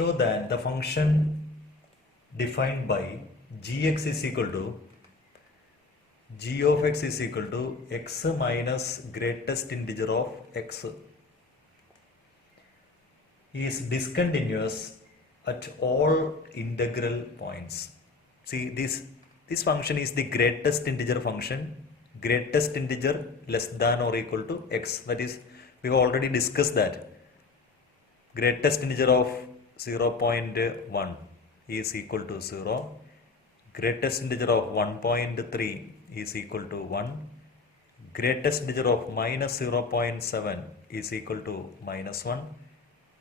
show that the function defined by gx is equal to g of x is equal to x minus greatest integer of x is discontinuous at all integral points. See, this function is the greatest integer function, greatest integer less than or equal to x. That is, we have already discussed that greatest integer of 0.1 is equal to 0, greatest integer of 1.3 is equal to 1, greatest integer of minus 0.7 is equal to minus 1,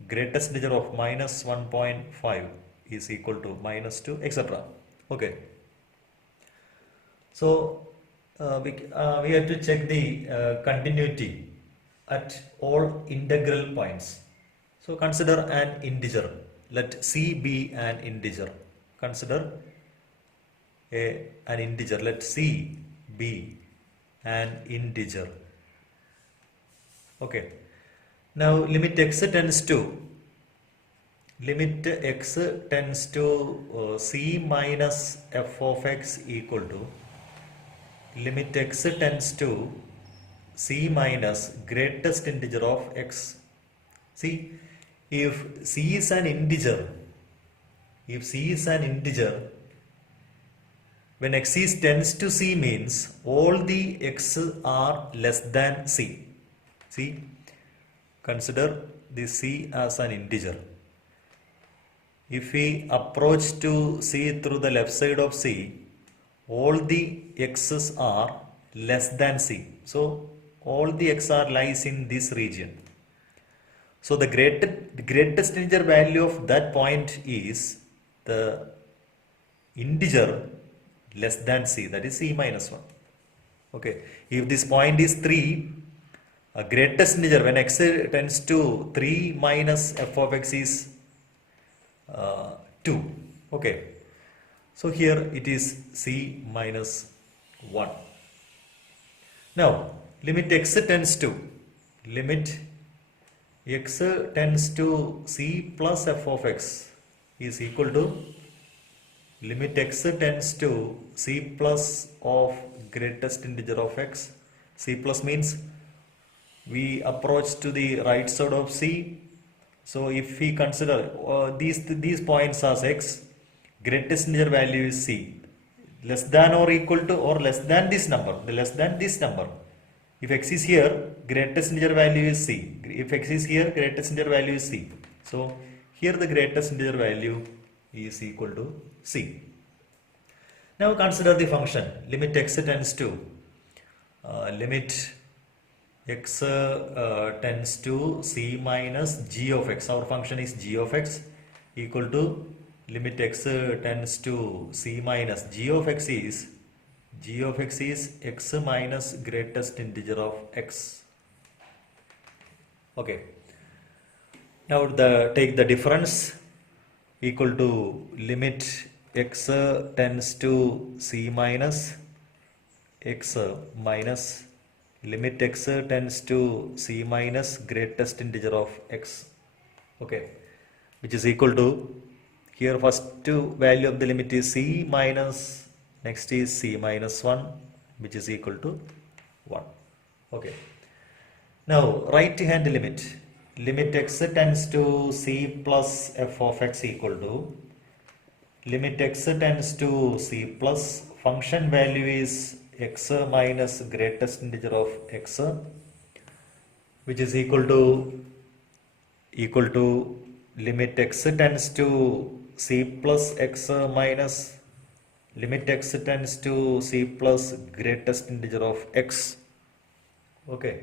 greatest integer of minus 1.5 is equal to minus 2, etc. Okay. So we have to check the continuity at all integral points. So consider an integer. Let c be an integer. Consider an integer. Let c be an integer. Okay. Now limit x tends to c minus f of x equal to limit x tends to c minus greatest integer of x. See, if c is an integer, when x is tends to c means all the x are less than c. See, consider this c as an integer. If we approach to c through the left side of c, all the x's are less than c. So all the x are lies in this region. So the greatest integer value of that point is the integer less than c, that is c minus 1. Okay. If this point is 3, a greatest integer when x tends to 3 minus f of x is 2. Okay. So here it is c minus 1. Now limit x tends to c plus f of x is equal to limit x tends to c plus of greatest integer of x. C plus means we approach to the right side of c. So if we consider these points as x, greatest integer value is c, less than or equal to or less than this number, If x is here, greatest integer value is c. If x is here, greatest integer value is c. So here the greatest integer value is equal to c. Now consider the function limit x tends to tends to c minus g of x. Our function is g of x equal to limit x tends to c minus g of x is x minus greatest integer of x. Okay. Now take the difference equal to limit x tends to c minus x minus limit x tends to c minus greatest integer of x. Okay. Which is equal to, here first value of the limit is c minus, next is c minus 1, which is equal to 1. Okay. Now right hand limit x tends to c plus f of x equal to limit x tends to c plus function value is x minus greatest integer of x, which is equal to limit x tends to c plus x minus limit x tends to c plus greatest integer of x. Okay.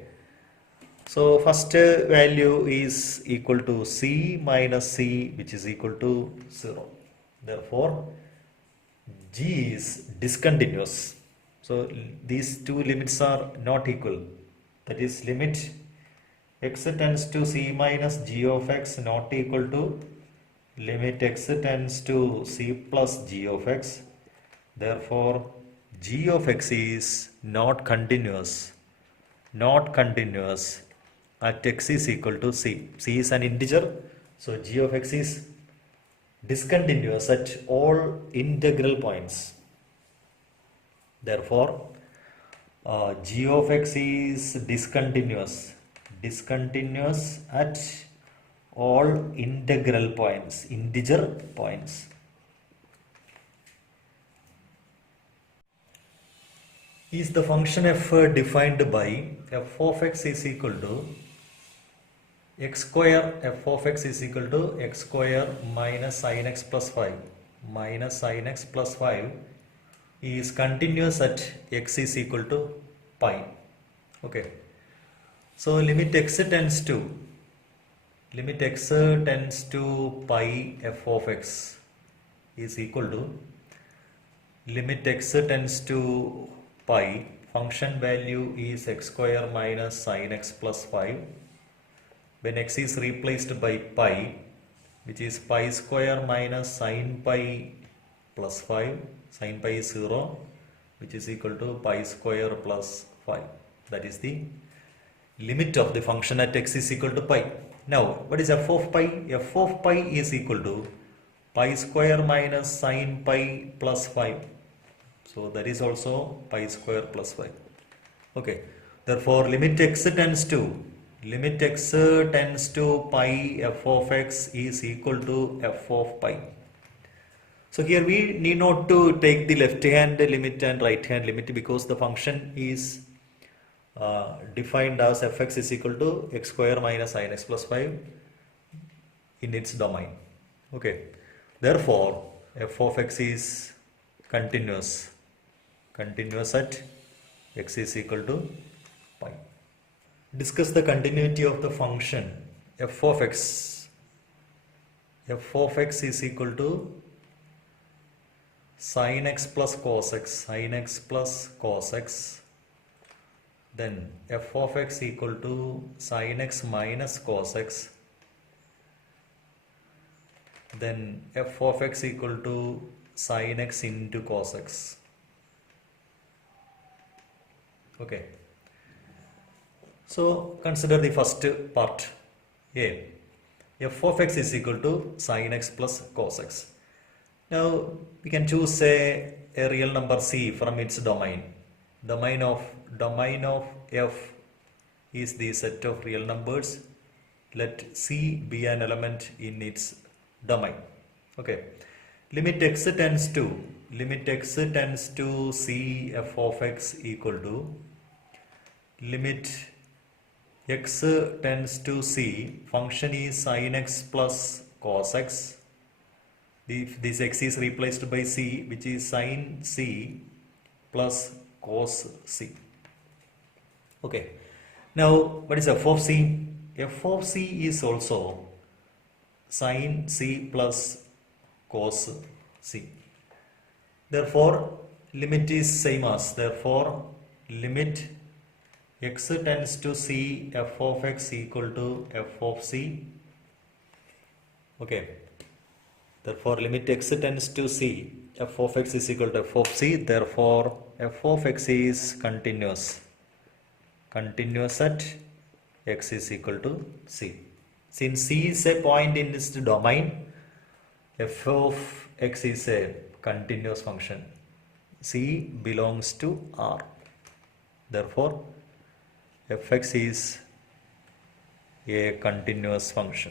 So first value is equal to c minus c, which is equal to 0. Therefore g is discontinuous. So these two limits are not equal. That is, limit x tends to c minus g of x not equal to limit x tends to c plus g of x. Therefore g of x is not continuous at x is equal to c. C is an integer, so g of x is discontinuous at all integral points. Therefore, g of x is discontinuous at all integral points, integer points. Is the function f defined by f of x is equal to x square, f of x is equal to x square minus sin x plus 5 is continuous at x is equal to pi. Okay, so limit x tends to pi f of x is equal to limit x tends to pi, function value is x square minus sin x plus 5. When x is replaced by pi, which is pi square minus sin pi plus 5, sin pi is 0, which is equal to pi square plus 5. That is the limit of the function at x is equal to pi. Now, what is f of pi? F of pi is equal to pi square minus sin pi plus 5. So that is also pi square plus 5. Okay. Therefore, limit x tends to pi f of x is equal to f of pi. So here we need not to take the left hand limit and right hand limit, because the function is defined as fx is equal to x square minus sin x plus 5 in its domain. Okay. Therefore, f of x is continuous at x is equal to pi. Discuss the continuity of the function f of x. F of x is equal to sin x plus cos x, then f of x equal to sin x minus cos x, then f of x equal to sin x into cos x. Okay. So consider the first part. A. F of x is equal to sin x plus cos x. Now we can choose a real number c from its domain. Domain of f is the set of real numbers. Let c be an element in its domain. Okay. Limit x tends to c f of x equal to limit x tends to c, function is sin x plus cos x. This x is replaced by c, which is sin c plus cos c. Okay. Now, what is f of c? F of c is also sin c plus cos c. Therefore, limit is same as, limit x tends to c f of x equal to f of c. Okay. Therefore, limit x tends to c f of x is equal to f of c. Therefore, f of x is continuous at x is equal to c. Since c is a point in its domain, f of x is a continuous function. C belongs to R. Therefore, fx is a continuous function.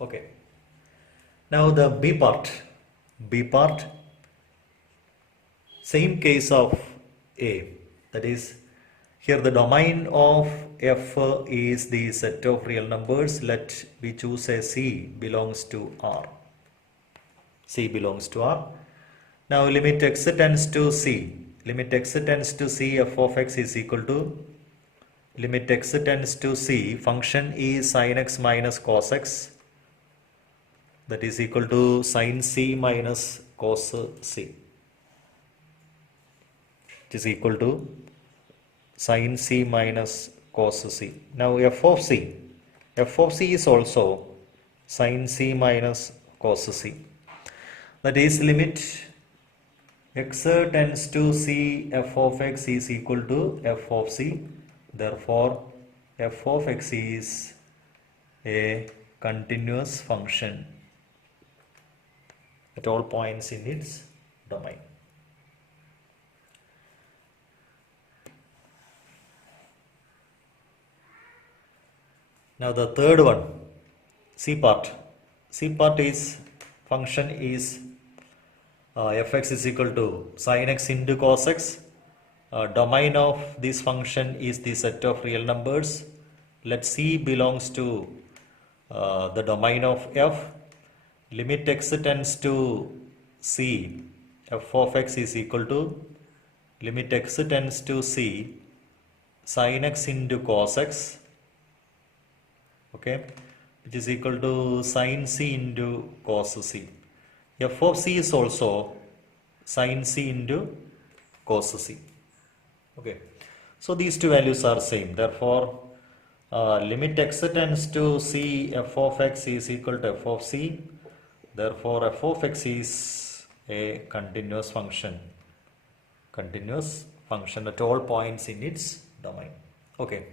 Okay. Now the B part, same case of A. That is, here the domain of f is the set of real numbers. Let we choose a C belongs to R. Now limit x tends to c. F of x is equal to limit x tends to c. Function is sin x minus cos x. That is equal to sin c minus cos c. It is equal to sin c minus cos c. Now f of c is also sin c minus cos c. That is limit x tends to c f of x is equal to f of c. Therefore, f of x is a continuous function at all points in its domain. Now the third one, C part. C part is function is fx is equal to sin x into cos x. Domain of this function is the set of real numbers. Let C belongs to the domain of f. Limit x tends to C, f of x is equal to limit x tends to C sin x into cos x, okay, which is equal to sin C into cos C. F of C is also sin C into cos C. Okay, so these two values are same. Therefore, limit x tends to C, f of x is equal to f of C. Therefore, f of x is a continuous function at all points in its domain. Okay.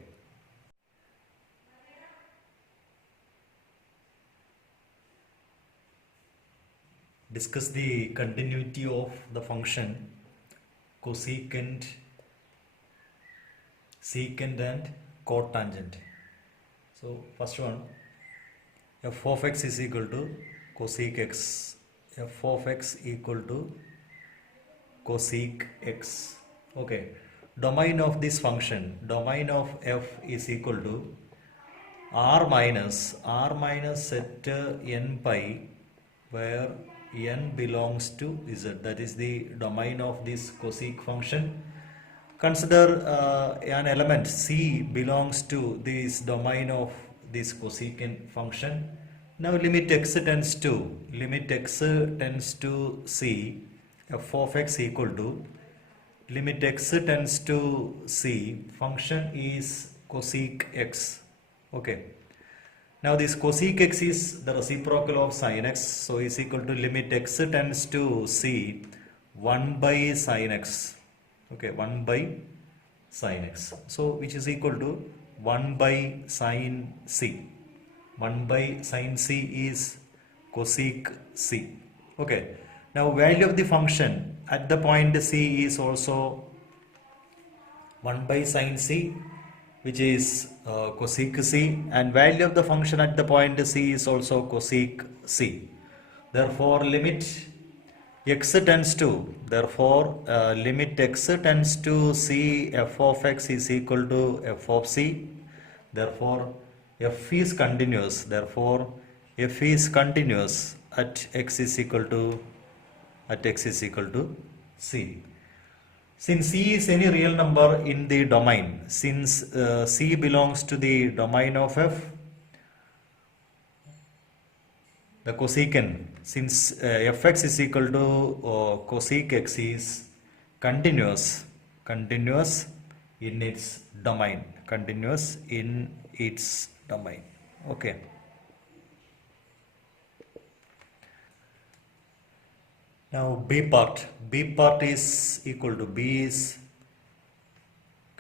Discuss the continuity of the function cosecant, secant and cotangent. So first one, f of x is equal to cosec x, f of x equal to cosec x. Okay, domain of this function, domain of f is equal to r minus set n pi, where n belongs to z. That is the domain of this cosec function. Consider an element c belongs to this domain of this cosecant function. Now limit x tends to c, f of x equal to limit x tends to c, function is cosec x. Okay. Now this cosec x is the reciprocal of sin x, so is equal to limit x tends to c 1 by sin x. Okay, 1 by sin x. So which is equal to 1 by sin c. 1 by sin c is cosec c. Okay. Now value of the function at the point c is also 1 by sin c, which is cosec c, and value of the function at the point c is also cosec c. Therefore limit x tends to c, f of x is equal to f of c. Therefore f is continuous. At x is equal to c. Since c is any real number in the domain, since c belongs to the domain of f, the cosecant, since fx is equal to cosec x is continuous in its domain. Okay. Now b part is equal to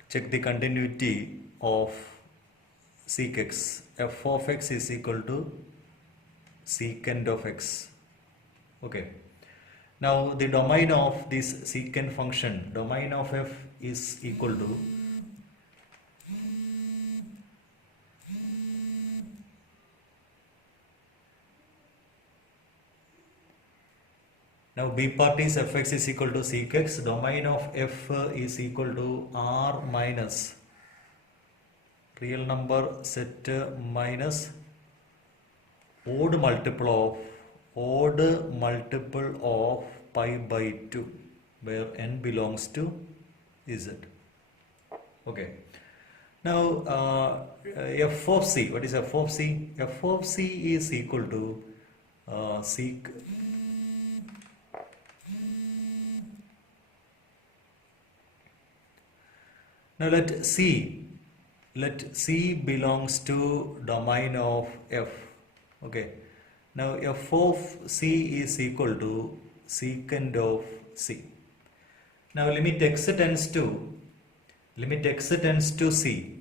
check the continuity of sec x. F of x is equal to secant of x. Okay. Now the domain of this secant function, domain of f is equal to now b part is fx is equal to sec x, domain of f is equal to r minus real number set minus odd multiple of pi by 2, where n belongs to z. Okay. Now f of c, what is f of c? F of c is equal to sec. Now let c belongs to domain of f. Okay. Now f of c is equal to secant of c. Now limit x tends to c.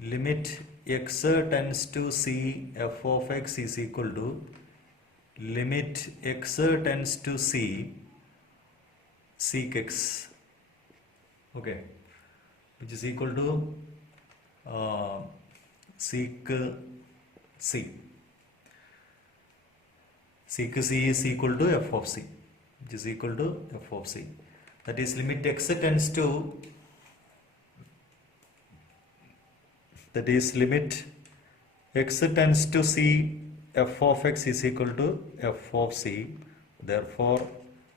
Limit x tends to c f of x is equal to limit x tends to c sec x, okay, which is equal to sec c. Sec c is equal to f of c, which is equal to f of c. That is limit x tends to, that is limit x tends to c f of x is equal to f of c. Therefore,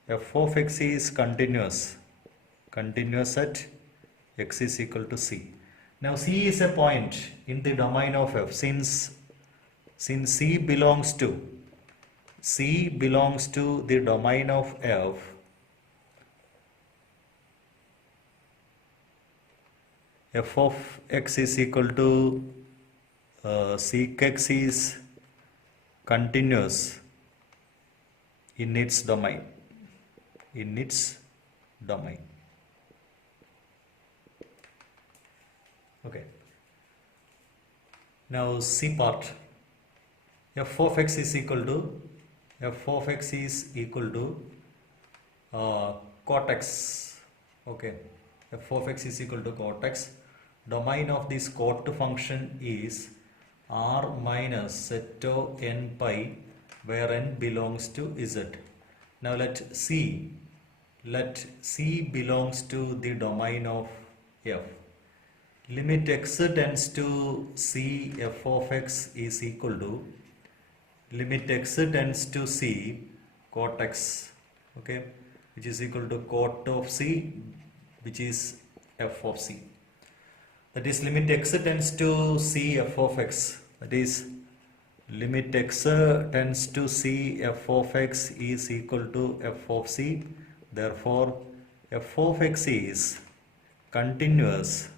f of x is continuous at x is equal to c. Now c is a point in the domain of f. Since c belongs to the domain of f, f of x is equal to sec x is continuous in its domain. Okay. Now C part. F of x is equal to cortex. Okay. F of x is equal to cortex. Domain of this cot function is R minus set of n pi, where n belongs to z. Now let C belongs to the domain of f. Limit x tends to c f of x is equal to limit x tends to c cot x, okay, which is equal to cot of c, which is f of c. That is limit x tends to c f of x. That is limit x tends to c f of x is equal to f of c. Therefore, f of x is continuous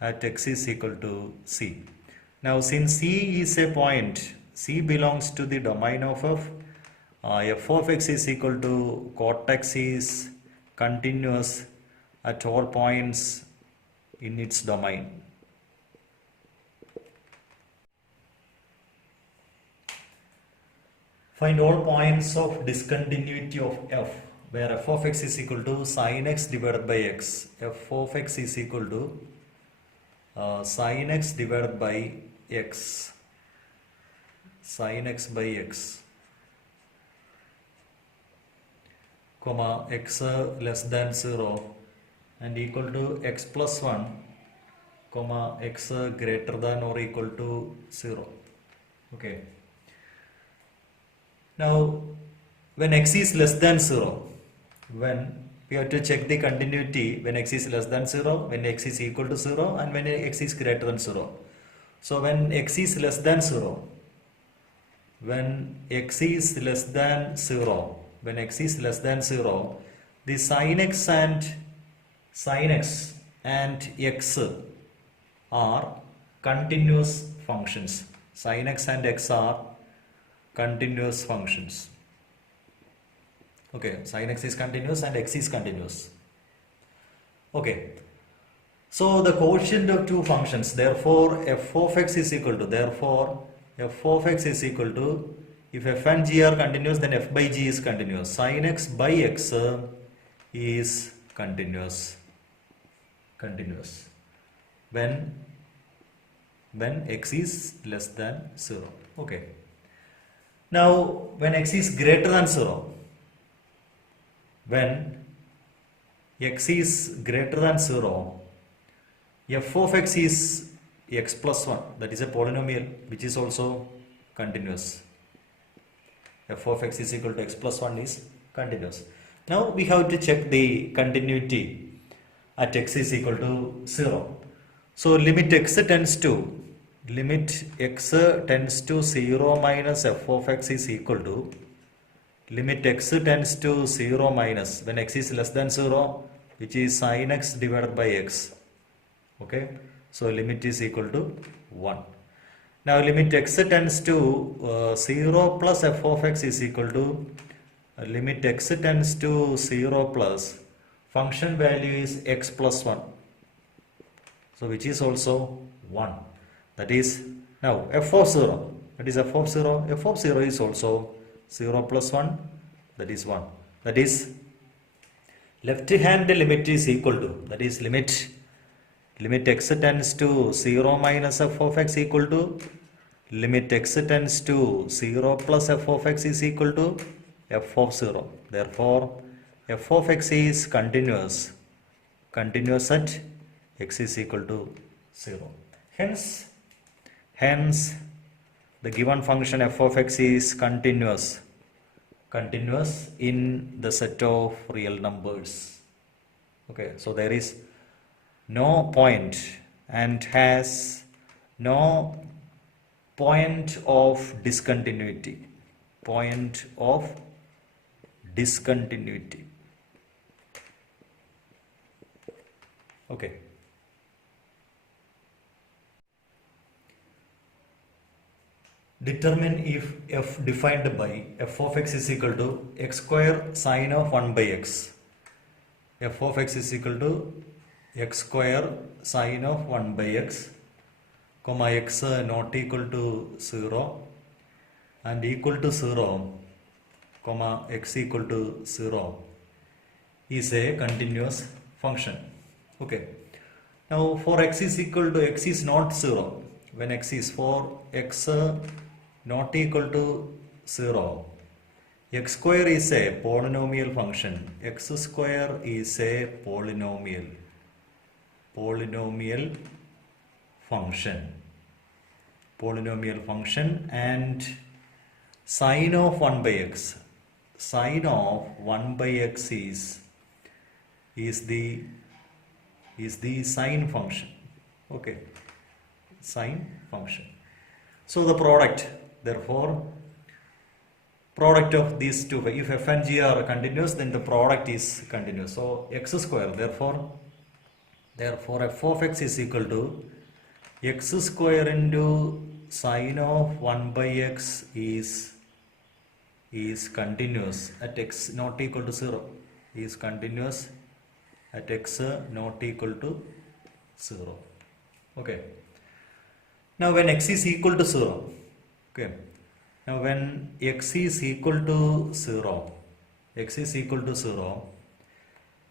at x is equal to c. Now, since c is a point, c belongs to the domain of f, f of x is equal to cot x is continuous at all points in its domain. Find all points of discontinuity of f, where f of x is equal to sin x divided by x. F of x is equal to sin x divided by x. Sin x by x, comma x less than 0 and equal to x plus 1, comma x greater than or equal to 0. Okay. Now, when x is less than 0, when we have to check the continuity when x is less than 0, when x is equal to 0, and when x is greater than 0. So, when x is less than 0, the sin x and x are continuous functions. Sin x and x are continuous functions. Okay, sin x is continuous and x is continuous. Okay, so the quotient of two functions, therefore f of x is equal to, if f and g are continuous, then f by g is continuous. Sin x by x is continuous when x is less than 0. Okay. Now, when x is greater than 0, f of x is x plus 1, that is a polynomial which is also continuous. F of x is equal to x plus 1 is continuous. Now we have to check the continuity at x is equal to 0. So limit x tends to 0 minus f of x is equal to limit x tends to 0 minus when x is less than 0, which is sin x divided by x. Okay, so limit is equal to 1. Now limit x tends to 0 plus f of x is equal to limit x tends to 0 plus function value is x plus 1. So which is also 1. That is, now f of 0, that is f of 0, f of 0 is also 0 plus 1, that is 1. That is, left hand limit is equal to, that is limit x tends to 0 minus f of x equal to limit x tends to 0 plus f of x is equal to f of 0. Therefore, f of x is continuous at x is equal to 0. Hence, the given function f of x is continuous in the set of real numbers. Okay, so there is no point and has no point of discontinuity. Okay. Determine if f defined by f of x is equal to x square sine of 1 by x. F of x is equal to x square sine of 1 by x, comma x not equal to 0 and equal to 0, comma x equal to 0 is a continuous function. Okay. Now for x is equal to, x is not 0, when x is for x not equal to 0, x square is a polynomial function. X square is a polynomial function, and sine of 1 by x, sine of 1 by x is the sine function. Okay, sine function. So the product, therefore, product of these two, if f and g are continuous, then the product is continuous. So x square, therefore f of x is equal to x square into sine of 1 by x is continuous at x not equal to 0, is continuous at x not equal to 0. Okay. Now when x is equal to 0, okay, now when x is equal to 0,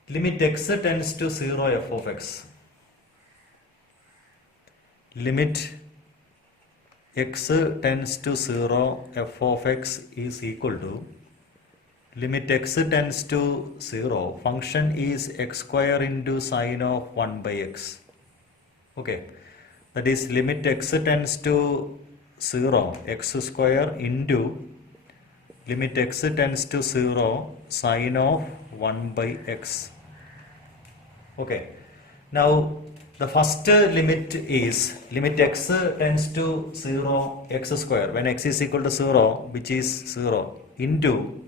limit x tends to 0 f of x, limit x tends to 0 f of x is equal to limit x tends to 0, function is x square into sine of 1 by x. Okay, that is limit x tends to 0, x square into limit x tends to 0 sine of 1 by x. Okay, now the first limit is limit x tends to 0 x square when x is equal to 0, which is 0, into,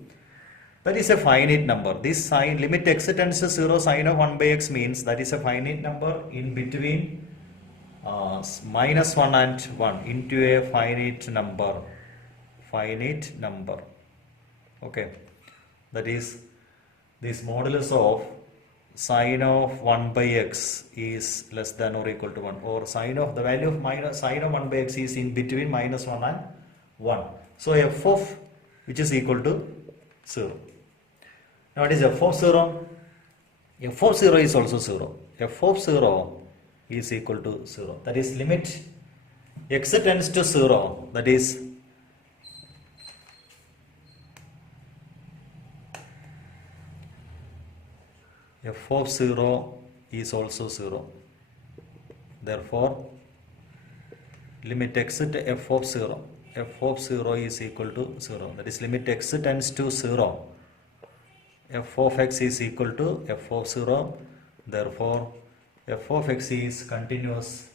that is a finite number. This sign limit x tends to 0 sine of 1 by x means that is a finite number in between minus 1 and 1 into a finite number. Okay, that is this modulus of sine of 1 by x is less than or equal to 1, or sine of the value of minus sine of 1 by x is in between minus 1 and 1. So f of which is equal to 0. Now what is f of 0? F of 0 is also 0. F of 0 is equal to 0. That is limit x tends to 0. That is f of 0 is also 0. Therefore, limit x to f of 0. F of 0 is equal to 0. That is limit x tends to 0. F of x is equal to f of 0. Therefore, f of x is continuous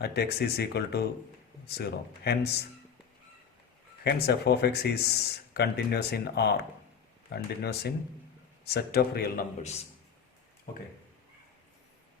at x is equal to 0. Hence f of x is continuous in R, continuous in set of real numbers. Okay.